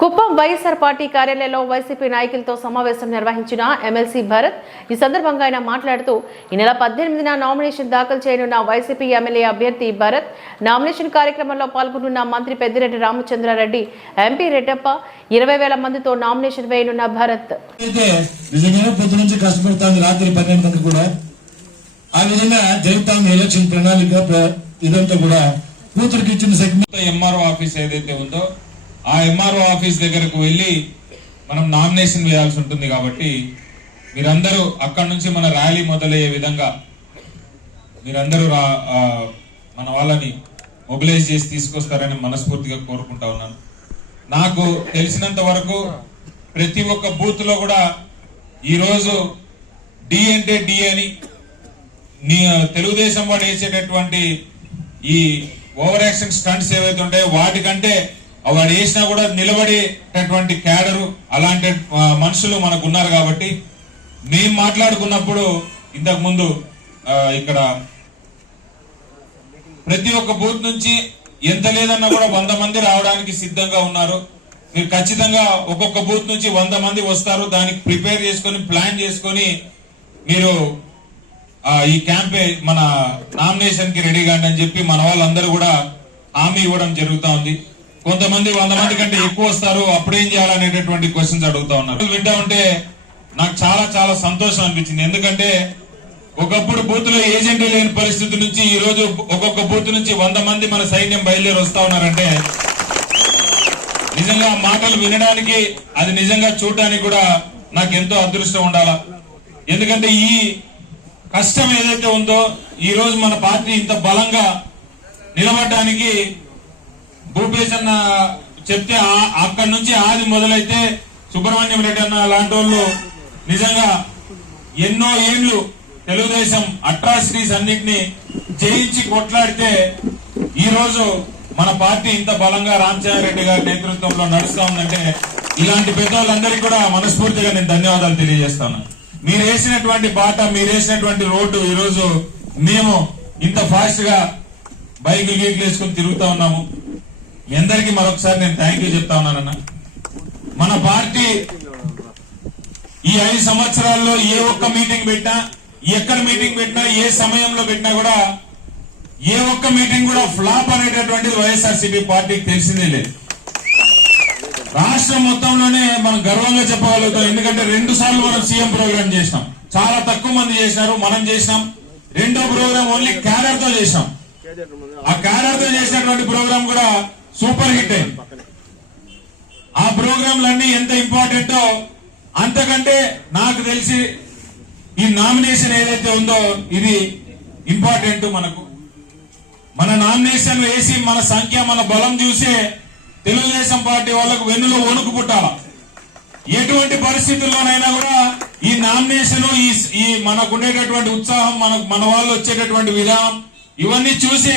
Kuppam YSR party కార్యాలయంలో YCP నాయకులతో సమావేశం నిర్వహించిన ఎమ్మెల్సీ భరత్ ఈ సందర్భంగా ఆయన మాట్లాడుతూ ఈ నెల పద్దెనిమిదిన నామినేషన్ దాఖలు చేయనున్న వైసీపీ ఎమ్మెల్యే అభ్యర్థి భరత్ నామినేషన్ కార్యక్రమంలో పాల్గొనున్న మంత్రి పెద్దిరెడ్డి రామచంద్రారెడ్డి ఎంపీ రెడ్డప్ప ఇరవై వేల మందితో నామినేషన్ వేయనున్న భరత్. ఆ విధంగా ఎలక్షన్ ప్రణాళిక ఇదంతా కూడా. కూతురికి ఇచ్చిన సెగ్మెంట్ ఎంఆర్ఓ ఆఫీస్ ఏదైతే ఉందో ఆ ఎంఆర్ఓ ఆఫీస్ దగ్గరకు వెళ్ళి మనం నామినేషన్ వేయాల్సి ఉంటుంది కాబట్టి మీరందరూ అక్కడి నుంచి మన ర్యాలీ మొదలయ్యే విధంగా మీరందరూ రా మన వాళ్ళని మొబిలైజ్ చేసి తీసుకొస్తారని మనస్ఫూర్తిగా కోరుకుంటా ఉన్నాను. నాకు తెలిసినంత వరకు ప్రతి ఒక్క బూత్లో కూడా ఈరోజు డి అంటే డి అని నీ తెలుగుదేశం వాడు వేసేటటువంటి ఈ ఓవర్ యాక్షన్ స్టంట్స్ ఏవైతే ఉంటాయో వాటికంటే వాడు వేసినా కూడా నిలబడేటటువంటి క్యాడరు అలాంటి మనుషులు మనకు ఉన్నారు కాబట్టి మేము మాట్లాడుకున్నప్పుడు ఇంతకు ముందు ఇక్కడ ప్రతి ఒక్క బూత్ నుంచి ఎంత లేదన్నా కూడా వంద మంది రావడానికి సిద్ధంగా ఉన్నారు. మీరు ఖచ్చితంగా ఒక్కొక్క బూత్ నుంచి వంద మంది వస్తారు. దానికి ప్రిపేర్ చేసుకొని ప్లాన్ చేసుకొని మీరు ఈ క్యాంపే మన నామినేషన్కి రెడీ కాండి అని చెప్పి మన వాళ్ళందరూ కూడా హామీ ఇవ్వడం జరుగుతూ ఉంది. కొంతమంది వంద మంది కంటే ఎక్కువ వస్తారు. అప్పుడు ఏం చేయాలనేటటువంటి క్వశ్చన్స్ అడుగుతా ఉన్నారు. వింటా ఉంటే నాకు చాలా చాలా సంతోషం అనిపించింది. ఎందుకంటే ఒకప్పుడు బూత్లో ఏజెంట్ లేని పరిస్థితి నుంచి ఈ రోజు ఒక్కొక్క బూత్ నుంచి వంద మంది మన సైన్యం బయలుదేరి వస్తా ఉన్నారంటే నిజంగా మాటలు వినడానికి అది నిజంగా చూడటానికి కూడా నాకు ఎంతో అదృష్టం ఉండాలా? ఎందుకంటే ఈ కష్టం ఏదైతే ఉందో ఈ రోజు మన పార్టీ ఇంత బలంగా నిలబడటానికి భూపేష్ అన్న చెప్తే అక్కడి నుంచి ఆది మొదలైతే సుబ్రహ్మణ్యం రెడ్డి అన్న లాంటి వాళ్ళు నిజంగా ఎన్నో ఏళ్ళు తెలుగుదేశం అట్రాసిటీస్ అన్నిటిని జయించి కొట్లాడితే ఈ రోజు మన పార్టీ ఇంత బలంగా రామచంద్రారెడ్డి గారి నేతృత్వంలో నడుస్తా ఉందంటే ఇలాంటి పెద్దవాళ్ళందరికీ కూడా మనస్ఫూర్తిగా నేను ధన్యవాదాలు తెలియజేస్తాను. మీరు వేసినటువంటి బాట మీరు వేసినటువంటి రోడ్డు ఈరోజు మేము ఇంత ఫాస్ట్గా బైకులు గీట్లు వేసుకుని తిరుగుతా ఉన్నాము. మీ అందరికీ మరొకసారి నేను థ్యాంక్ యూ చెప్తా ఉన్నానన్న మన పార్టీ ఈ ఐదు సంవత్సరాల్లో ఏ ఒక్క మీటింగ్ పెట్టినా ఎక్కడ మీటింగ్ పెట్టినా ఏ సమయంలో పెట్టినా కూడా ఏ ఒక్క మీటింగ్ కూడా ఫ్లాప్ అనేటటువంటిది వైఎస్ఆర్సీపీ పార్టీకి తెలిసిందే లేదు. రాష్ట్రం మొత్తంలోనే మనం గర్వంగా చెప్పగలుగుతాం ఎందుకంటే రెండు సార్లు మనం సీఎం ప్రోగ్రామ్ చేసినాం. చాలా తక్కువ మంది చేసినారు మనం చేసినాం. రెండో ప్రోగ్రామ్ ఓన్లీ క్యాడర్తో చేసినాం. ఆ క్యాడర్తో చేసినటువంటి ప్రోగ్రామ్ కూడా సూపర్ హిట్. అయింది ఆ ప్రోగ్రాంలన్నీ ఎంత ఇంపార్టెంటో అంతకంటే నాకు తెలిసి ఈ నామినేషన్ ఏదైతే ఉందో ఇది ఇంపార్టెంట్ మనకు. మన నామినేషన్ వేసి మన సంఖ్య మన బలం చూసే తెలుగుదేశం పార్టీ వాళ్ళకు వెన్నులో వణుకు పుట్టాల. ఎటువంటి పరిస్థితుల్లోనైనా కూడా ఈ నామినేషన్ ఈ ఈ మనకు ఉండేటటువంటి ఉత్సాహం మనకు మన వాళ్ళు వచ్చేటటువంటి విధానం ఇవన్నీ చూసి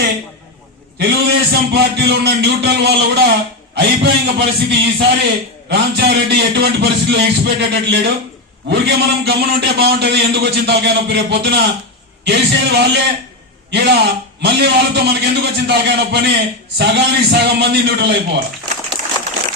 తెలుగుదేశం పార్టీలో ఉన్న న్యూట్రల్ వాళ్ళు కూడా అయిపోయిన పరిస్థితి ఈసారి రామచారెడ్డి ఎటువంటి పరిస్థితుల్లో ఎక్స్పెక్టేటట్టు లేడు. ఊరికే మనం గమ్మునుంటే బాగుంటది. ఎందుకు వచ్చిన తలకాయ నొప్పి? రేపు పొద్దున గెలిచేది వాళ్ళే. ఈడ మళ్ళీ వాళ్ళతో మనకి ఎందుకు వచ్చిన తలకాయ నొప్పి అని సగానికి సగం మంది న్యూట్రల్ అయిపోవాలి.